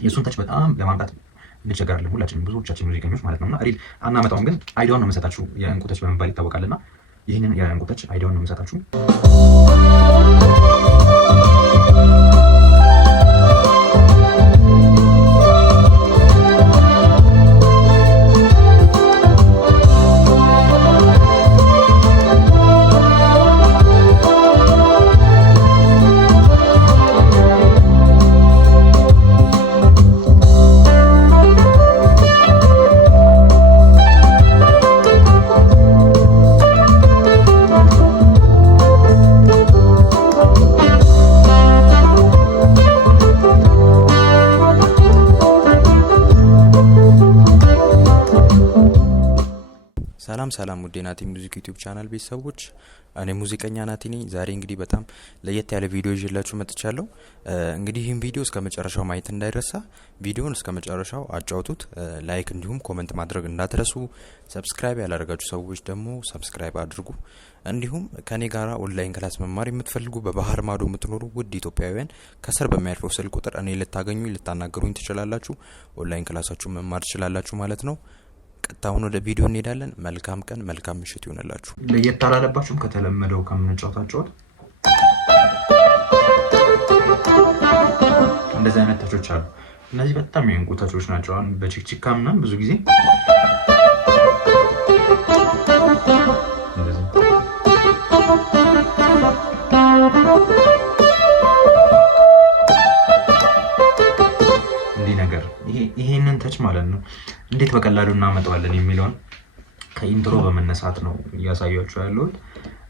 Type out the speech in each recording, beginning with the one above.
የእሱን ተች በጣም ለማምጣት እንቸገራለን ሁላችንም፣ ብዙዎቻችን ሙዚቀኞች ማለት ነውና ሪል አናመጣውም። ግን አይዲያውን ነው የምሰጣችሁ። የእንቁ ተች በመባል ይታወቃልና ይህንን የእንቁ ተች አይዲያውን ነው የምሰጣችሁ። ሰላም ውድ ናቲ ሙዚክ ዩቲዩብ ቻናል ቤተሰቦች፣ እኔ ሙዚቀኛ ናቲ ነኝ። ዛሬ እንግዲህ በጣም ለየት ያለ ቪዲዮ ይዤላችሁ መጥቻለሁ። እንግዲህ ይህን ቪዲዮ እስከ መጨረሻው ማየት እንዳይረሳ፣ ቪዲዮውን እስከ መጨረሻው አጫውቱት፣ ላይክ እንዲሁም ኮሜንት ማድረግ እንዳትረሱ። ሰብስክራይብ ያላደረጋችሁ ሰዎች ደግሞ ሰብስክራይብ አድርጉ። እንዲሁም ከኔ ጋራ ኦንላይን ክላስ መማር የምትፈልጉ በባህር ማዶ የምትኖሩ ውድ ኢትዮጵያውያን ከስር በሚያልፈው ስልክ ቁጥር እኔ ልታናገሩኝ ትችላላችሁ። ኦንላይን ክላሳችሁ መማር ትችላላችሁ ማለት ነው። ቀጣውን ወደ ቪዲዮ እንሄዳለን። መልካም ቀን፣ መልካም ምሽት ይሁንላችሁ። ለየት አላለባችሁም ከተለመደው ከምንጫወታቸው እንደዚህ አይነት ተቾች አሉ። እነዚህ በጣም የእንቁ ተቾች ናቸው። አሁን በቺክቺካ ምናምን ብዙ ጊዜ እንደዚህ ነገር ይሄንን ተች ማለት ነው እንዴት በቀላሉ እናመጣዋለን የሚለውን ከኢንትሮ በመነሳት ነው እያሳያችሁ ያለሁት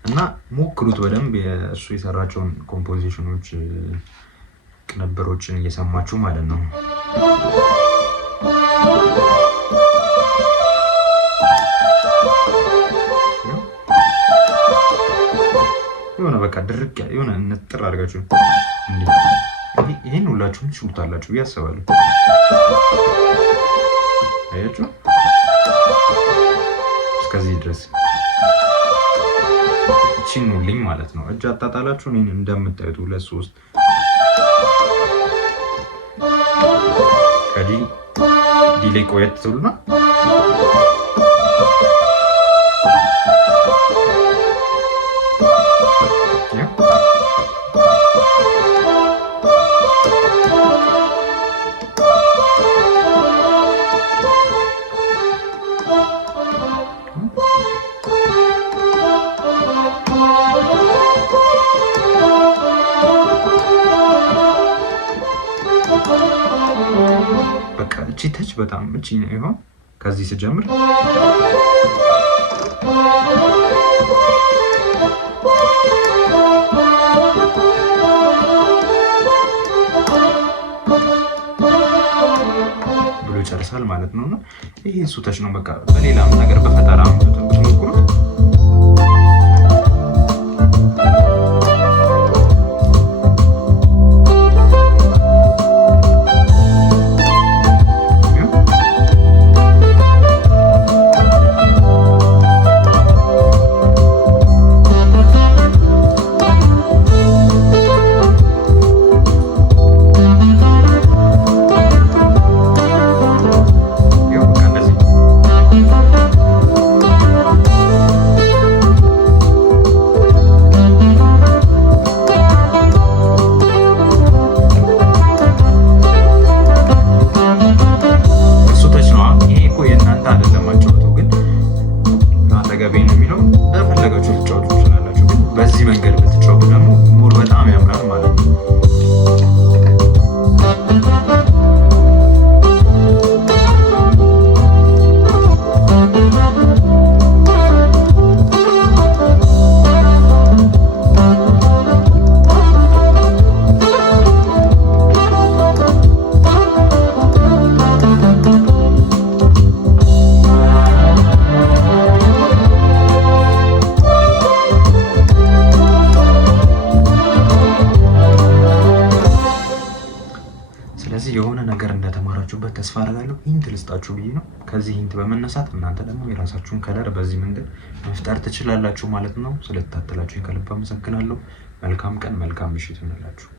እና ሞክሩት በደንብ እሱ የሰራቸውን ኮምፖዚሽኖች ቅንብሮችን እየሰማችሁ ማለት ነው። የሆነ በቃ ድርቅ የሆነ ንጥር አድርጋችሁ እንዴ ይሄን ሁላችሁም ትችሉታላችሁ ብዬ አስባለሁ። አያችሁ እስከዚህ ድረስ ቺኑልኝ ማለት ነው። እጅ አጣጣላችሁ እኔን እንደምታዩት 2 3 ከዲ ዲሌይ ቆየት ትሉና በቃ እቺ ተች በጣም እቺ ነው ይሆን። ከዚህ ስጀምር ብሎ ይጨርሳል ማለት ነውና ይሄ እሱ ተች ነው። በቃ በሌላም ነገር በፈጠራም ብትሞክሩ በዚህ መንገድ ብትጫወቱ ደግሞ ሙር በጣም ያምራል ማለት ነው። ስለዚህ የሆነ ነገር እንደተማራችሁበት ተስፋ አደርጋለሁ። ሂንት ልስጣችሁ ብዬ ነው። ከዚህ ሂንት በመነሳት እናንተ ደግሞ የራሳችሁን ከለር በዚህ መንገድ መፍጠር ትችላላችሁ ማለት ነው። ስለተከታተላችሁኝ ከልብ አመሰግናለሁ። መልካም ቀን፣ መልካም ምሽት ይሁንላችሁ።